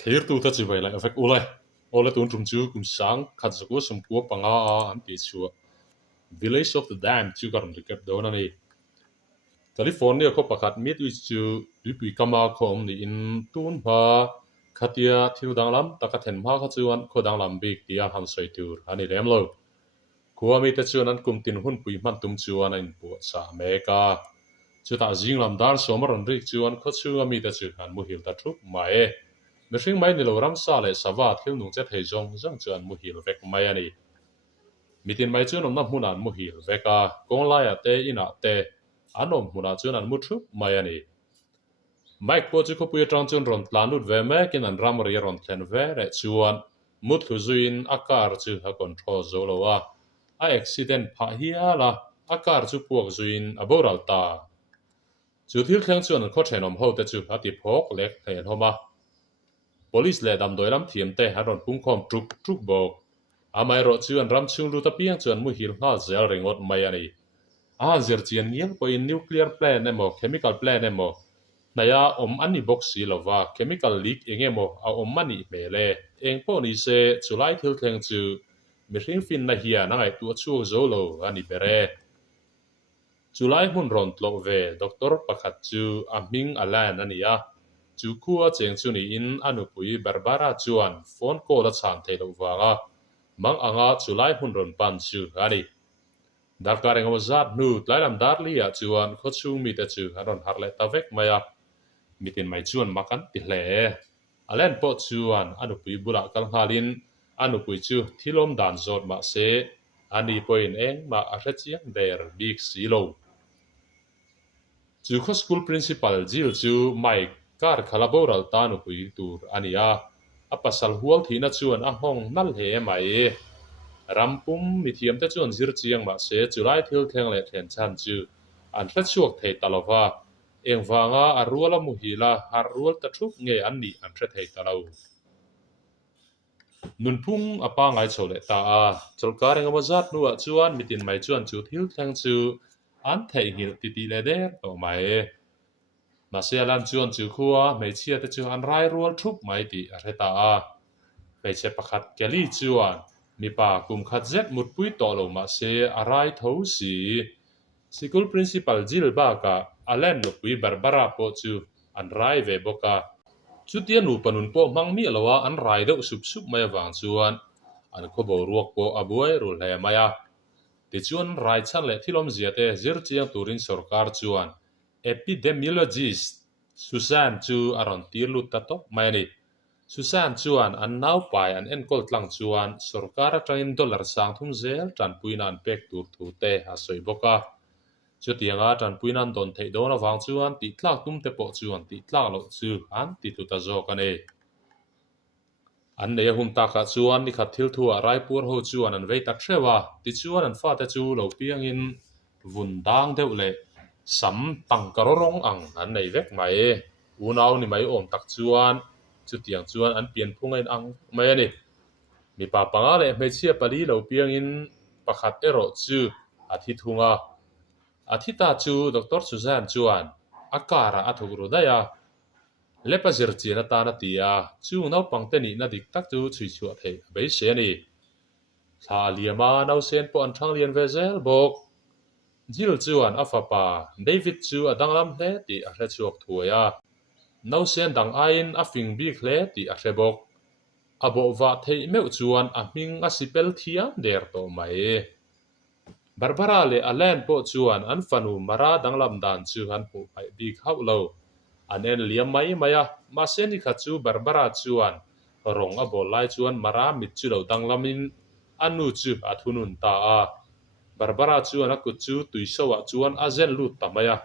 Thir tu ta chi vai lai avek ole tun tum chu kum sang khat zaku sum ku panga a an ti chu Village of the Dam chu karon rikat do na ni California ko pakhat mit wi chu pi kama khom ni in tun pha khatia thiu danglam taka then ma kha chuan kho danglam bik tia ham soi tur ani rem lo khuwa mi ta chuan an kum tin hun pui man tum chuan in pu sa me ka chu ta jing lam dar somaron rik chuan kho chu mi ta chu kan mu hil ta thup mai Mishing mai ni lo ram sa le sawa thil nung che thei jong jang chuan mu hil vek mai ani mitin mai chuan omna hmunan mu hil veka kong lai ate ina te anom hmuna chuan an mu thup mai ani Mike po chu ko pui tang chuan ron tlanut ve me kin an ram ri ron thlen ve re chuan mut thu zuin akar chu ha control zo lo wa a accident pha hi ala akar chu puak zuin aboral ta chu thil thleng chuan an kho thenom ho te chu ati phok lek thlen homa Police le dam doi ram thiam te haron pung khom truk bok amai ro chuan ram chung lu ta piang chuan mu hil nga zel ringot mai ani a zer chian nghial po in nuclear plant emo chemical plant emo naya om ani box si lova chemical leak engemo a om mani mele eng po ni se chulai thil thleng chu mihring fin na hia na ngai tu chu zo lo ani bere chulai hun ron tlo ve doctor pakhat chu aming alan ania chu khuwa cheng chu ni in anupui barbara chuan phone call a chan thei lo wanga mang anga chulai hun ron pan chu ani dakar engwa zat nu tlailam darli a chuan kho chung mi te chu aron harle tavek maya mitin mai chuan makan ti hle alen po chuan anupui bula kal halin anupui chu thilom dan zot ma se ani point eng ma a hrechiang der big silo chu kho school principal jil chu Mike kar khalaboral tanu pui tur ania apasal hual thina chuan a hong nal he mai rampum mithiam te chuan zir chiang ma se chulai thil thleng le thlen chan chu an hla chuak thei talova engwanga a ruala muhila har rual ta thup nge an ni an hre thei talo nun phung apa ngai chole ta a cholkar engwa zat nu a chuan mitin mai chuan chu thil thleng chu an thei hil ti ti le der to mai mà xe lan chuan chu khuwa mei chia te chu an rai rual thup mai ti a reta a mei che pakhat keli chuan mi pa kum khat zet mut pui to lo ma se a rai tho si school principal jil ba ka alen no pui barbara po chu an rai ve boka chu tia nu panun po mang mi lawa an rai do sup mai wang chuan an kho bo ruak po abuai rul he maya ti chuan rai chan le thilom zia te zir chiang turin sarkar chuan epidemiologist Susan chu aron tirlu tato mai Susan chuan an nau pai an enkol tlang chuan sarkar atangin dollar sang thum zel tran puinan pek tur thu te a soi boka chu tianga tran puinan don thei dona wang chuan ti tlak tum te po chuan ti tlak lo chu an ti tu ta zo ka ne an ne hun ta ka chuan ni khat thil thu a raipur ho chuan an vei ta threwa ti chuan an fa ta chu lo piang in vun dang deuh le sam tang karorong ang an nei vek mai unau ni mai om tak chuan chu tiang chuan an pian phungain ang mai ani mi pa panga le me chia pali lo piang in pakhat ero chu athi thunga athita chu Dr. Susan chuan akara athugru daya lepa zir china ta na tia chu no pangte ni na dik tak chu chui chu thei be se ni tha liama no sen po an thang lian ve zel bok Jil chuan afapa David chu adanglam hle ti a hre chuak thuaya no sen dang ain a fing bik hle ti a hrebok abo wa thei meu chuan a hming a sipel thiam der to mai Barbara le Alan po chuan an fanu mara danglam dan chu han pu pai bik hau lo an en liam mai maya ma seni kha chu Barbara chuan rong a bol lai chuan mara mit chu lo danglamin anu chu a thunun ta a Barbara chuan a kut chu tuisawa chuan a zen lut tamaya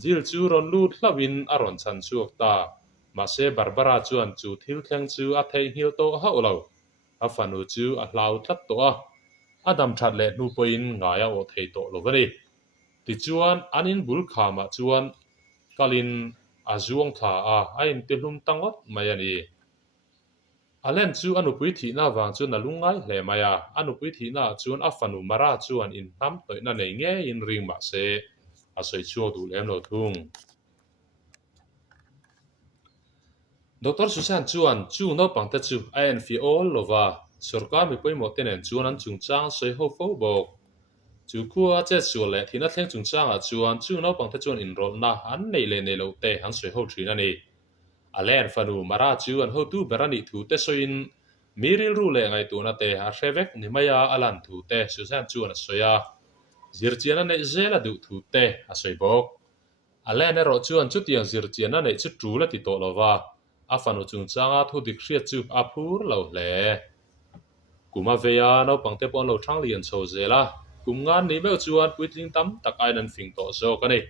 jil chu ron lut hlawin a ron chan chuak ta ma se Barbara chuan chu thil thleng chu a thei hil to hau lo a fanu chu a hlau tlat to a adam that le nu poin ngaya o thei to lo vani ti chuan anin bul khama chuan kalin azuang tha a ain te hlum tangot mai ani Alen chu anupui thi na wang chu nalungai hle maya anupui thi na chuan afanu mara chuan in ham toi na nei nge in ring ma se a soi chu du lem lo thung Dr. Susan chuan chu no pangte chu an fi all lova sarkar mi poi mo tenen chuan an chung chang soi ho fo bok chu khua che chu le thina thleng chung chang a chuan chu no pangte chuan in rol na an nei le nei lo te an soi ho thin ani alen fanu mara chu an ho tu berani thu te soin miril ru le ngai tu na te a hrevek ni maya alan thu te Susan chuan a soya zirchiana nei zela du thu te a soi bok alen ro chuan chu tiang zirchiana nei chu tru la ti to lova a fanu chung changa thu dik hriat chu a phur lo hle kuma veya no pangte pon lo thang lian chho zela kum ngan ni be chuan puitling tam tak ai nan fing to zo ka ni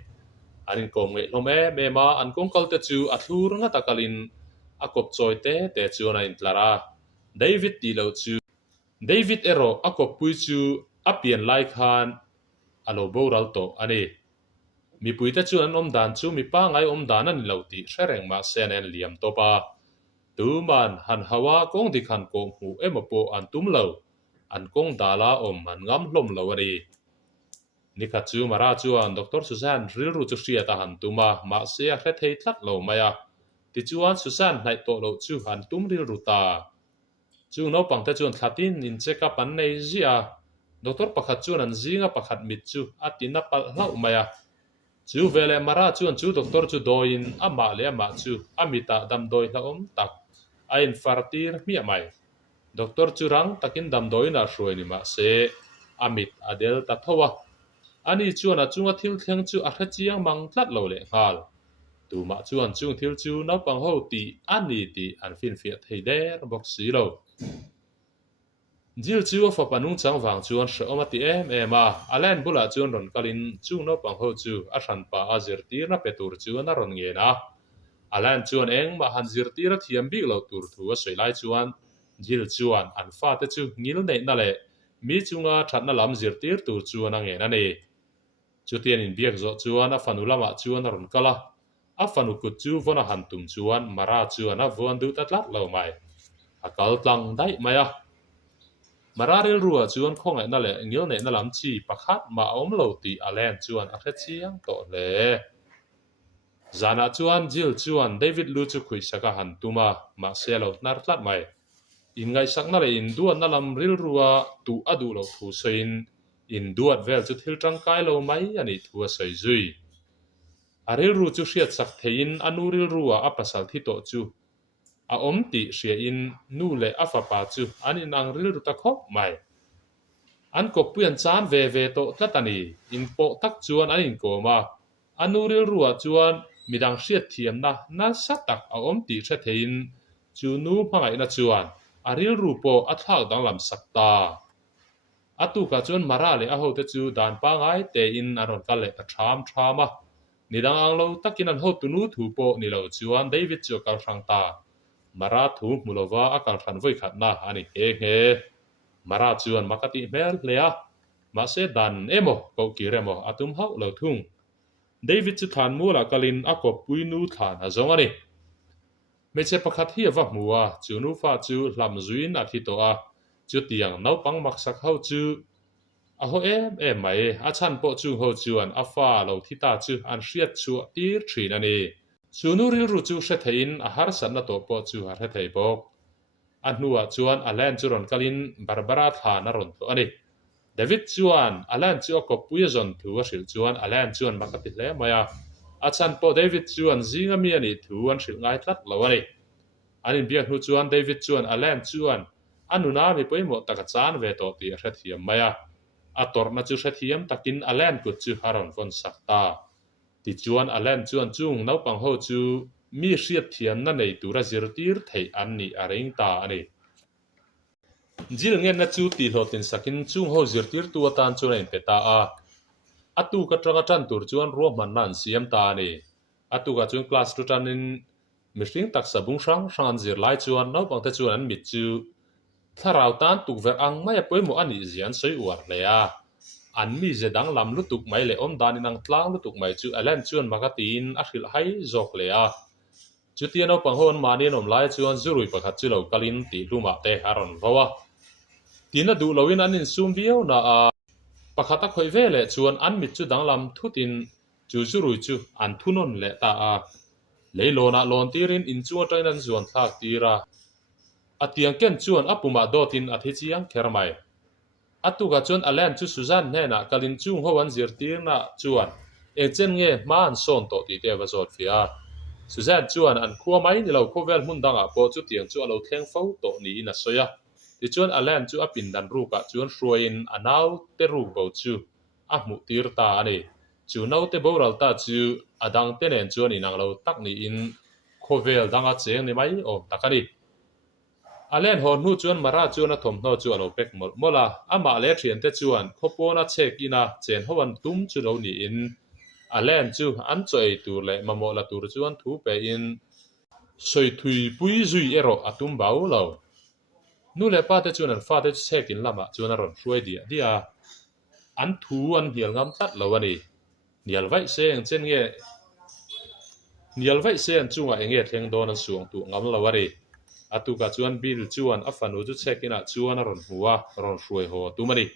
anin kom nge hlome me ma an kong kal te chu a thlur nga takalin a kop choi te chuan a in tlara David ti lo chu David ero a kop pui chu a pian lai khan alo boral to ani mi puita chu an om dan chu mi pa ngai om dan an lo ti hrengreng ma sen en liam to pa tuman han hawa kong di khan ko mu emopo an tum lo an kong dala om an ngam hlom lo ani nikha chu mara chu an Dr. Susan ril ru chu hria ta han tuma ma se a hre thei thlat lo maya ti chuan Susan hnai to lo chu han tum ril ru ta chu no pangte chuan thlatin in check up an nei zia Dr. pakhat chuan an zinga pakhat mit chu atina pal hlau maya chu vele mara chuan chu doctor chu doin ama le ama chu amita dam doi hla om tak a in fartir mi mai doctor chu rang takin dam doi na hruai ni ma se amit adel ta thowa ani chuan a chunga thil thleng chu a hra chiang mang tlat lo le ngal tuma chuan chung thil chu naupang ho ti ani ti an fin fia thei der bok si lo Jil chu fa panung chang wang chuan hreoma ti ema alen bula chuan ron kalin chung naupang ho chu a hran pa a zirtir na petur chuan a ron nge na alen chuan eng ma han zirtir a thiam bik lo tur thu a soilai chuan jil chuan an fa te chu ngil nei na le mi chunga thatna lam zirtir tur chuan a nge na ni chutian in biak zo chuan a fanu lama chuan a ron kala a fanu kut chu vona han tum chuan mara chuan a von du tatlat lo mai a kal tlang dai maya mararil ruwa chuan khongai na le ngil nei na lam chi pakhat ma om lo ti alen chuan a hre chiang to le zana chuan jil chuan David lu chu khui saka han tuma ma selo nar tlat mai in ngai sakna le in duan na lam ril ruwa tu adu lo thu soin in duat vel chu thil tangkai lo mai ani thua soi zui aril ru chu hriat sak thein anuril ruwa a pasal thi to chu a om ti hria in nu le a fa pa chu an in ang ril ru ta khop mai an ko puan chan ve to tlatani in po tak chuan an in ko ma anuril ruwa chuan midang hriat thiam na satak a om ti hre thein chu nu hmangai na chuan aril ru po a thak dang lam sakta atu ka chuan mara le a ho te chu dan pa ngai te in aron kal le ta thama nidang ang lo takin an ho tunu thu po ni lo chuan David chu kal rang ta mara thu mulova a kal ran voi khat na ani he mara chuan makati mel lea ma se dan emo ko kiremo atum hau lo thung David chu than mula kalin a ko puinu than a zong ani me che pakhat hi wa muwa chu nu fa chu lam zuin a thi to a chu tiang nau pang mak sak ho chu a ho mai a chan po chu ho chuan a fa lo thi ta chu an hriat chu tir thin ani chu nu ril ru chu hre thein a har san na to po chu har he thei bok a hnuah chuan alen chu ron kalin barbara thlan a ron to ani David chuan alen chu a kop pui zon thu a hril chuan alen chuan makati hle maya a chan po David chuan zinga mi ani thu an hril ngai tlat lo ani anin biak hnu chuan David chuan alen chuan anuna mi poimo taka chan ve to ti a hre thiam maya a torna chu hre thiam takin alen kut chu haron von sakta ti chuan alen chuan chung naupang ho chu mi hriat thiam na nei tura zirtir thei an ni a reing ta ani jil ngen na chu ti hlotin sakin chung ho zirtir tu atan chu nei peta a atu ka tanga tan tur chuan ro man nan siam ta ni atu ka chung class tu tanin mihring tak sabung sang zir lai chuan naupang te chuan an mit chu tharau tan tuk ver ang mai poimo ani zian soi war le a an mi zedang lam lutuk mai le om dan inang tlang lutuk mai chu alen chuan makatin a hril hai zok le a chu tiano panghon manin om lai chuan zurui pakhat chu lo kalin ti hluma te aron vawa tina du loin an in sum viau na a pakhata khoi vele chuan an mit chu dang lam thutin chu zurui chu an thunon le ta a lấy lon à lon tirin in chuan train an zuan thak tira atiang ken chuan apuma dotin athi chiang khermai atuga chuan alen chu Susan hena kalin chung ho an zir tirna chuan chen nge man son to ti te va zot fia Susan chuan an khua mai ni lo khovel mun danga po chu tiang chu alo thleng fo to ni in a soya ti chuan alen chu apin dan ru ka chuan hruain anau te ru bo chu a mu tir ta ani chu no te boral ta chu adang te nen chuan inang lo tak ni in khovel danga cheng ni mai om takani alen hon hu chuan mara chuan a thom hno chu alo pek mol mola ama le thian te chuan khopona chek ina chen howan tum chu lo ni in alen chu an choi tur le mamo la tur chuan thu pe in soi thui pui zui ero atum bau lo nu le pa te chuan an fa te chek in lama chuan a ron hruai dia an thu an hial ngam tat lo ani nial vai seng chen nge nial vai sen chunga enge thleng don an suang tu ngam lo ari atuka chuan bil chuan a fanu chu chekina chuan a ron huwa ron hruai ho tumani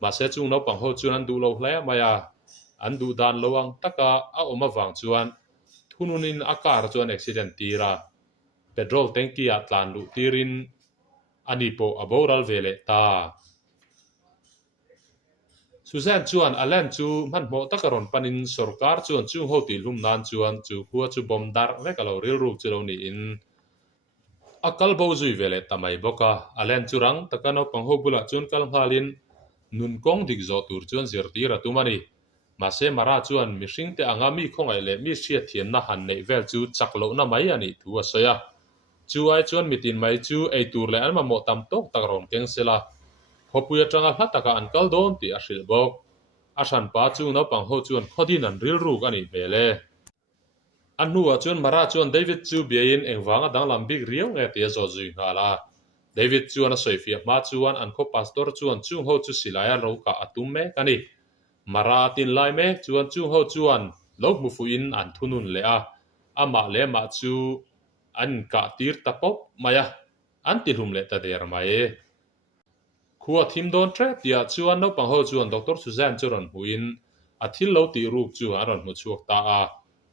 ma se chung no pang ho chuan an du lo hle maya an du dan lowang taka a oma wang chuan thununin akar chuan accident tira petrol tanki a tlan lu tirin ani po aboral vele ta Susan chuan alen chu man mo takaron panin sarkar chuan chung ho ti lum nan chuan chu khua chu bom dar vekalo ril ru chu lo ni in akal bo zui vele tamai boka alen churang takano pangho bula chun kal halin nun kong dik zo tur chuan zir tira tumani mase mara chuan mihring te angami khongai le mi hria thian na han nei vel chu chaklo na mai ani thu a soya chu ai chuan mitin mai chu ei tur le an ma mo tam tok takron kengsela hopuya tanga hlataka an kal don ti a hril bok a hran pa chu no pangho chuan khodin an ril ruk ani mele an nuwa chuan mara chuan David chu biain engwanga danglam big riau nge te zo zui hala David chuan a soifia ma chuan an kho pastor chuan chung ho chu silaya ro ka atum me kani mara tin lai me chuan chung ho chuan lo mu fu in an thunun le a ama le ma chu an ka tir tapop maya an ti hlum le ta der mai khua thim don tre tia chuan no pang ho chuan Dr. Susan churon huin a thil lo ti ruk chu aron mu chuak ta a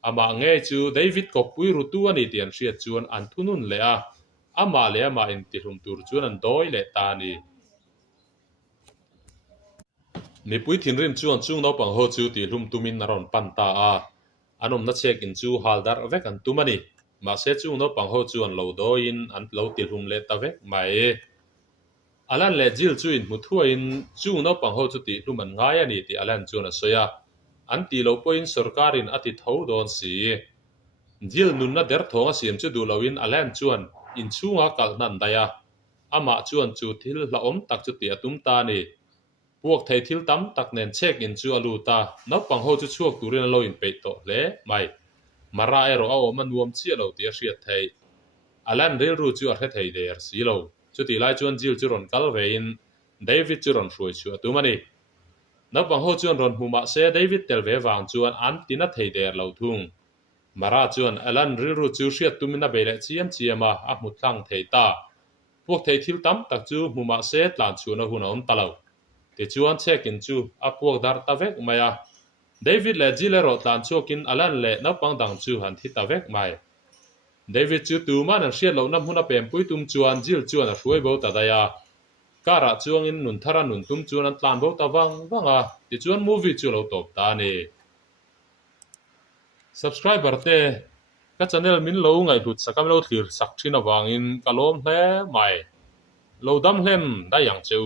ama nge chu David ko pui ru tu ani tian hriat chuan an thunun le a ama le ama in ti hlum tur chuan an doi le ta ni mi pui thin rim chuan chung no pang ho chu ti hlum tumin aron pan ta a anom na chek in chu haldar vek an tumani ma se chung no pang ho chuan lo do in an lo ti hlum le ta vek mai alan le jil chu in muthua in chung no pang ho chu ti hlum an ngai ani ti alan chuan a soya an ti lo point sarkarin ati tho don si jil nun na der thonga siam chu du lowin alan chuan in chunga kal nan daya ama chuan chu thil la om tak chu ti atum ta ni puak thei thil tam tak nen chek in chu alu ta no pang ho chu chuak turin lo in pe to le mai mara ero a om anuam chi lo ti a hriat thei alan rel ru chu a hre thei der si lo chu ti lai chuan jil chu ron kal ve in David chu ron hruai chu atumani no pang ho chuan ron huma se David tel ve wang chuan an tina thei der lo thung mara chuan alan ril ru chu hriat tumina bele chiama a hmu thlang thei ta puak thei thil tam tak chu huma se tlan chuna hun om talo ti chuan chekin chu a puak dar ta vek maya David le jilero tlan chokin alan le no pang dang chu han thi ta vek mai David chu tu man an hriat lo nam huna pem pui tum chuan jil chuan a hruai bo ta daya kara chuang in nun thara nun tum chuan an tlan bo ta wanga ti chuan movie chu lo top ta ni subscriber te ka channel min lo ngai hlut sakam lo thlir sak thina wangin kalom hle mai lo dam hlem da yang cheu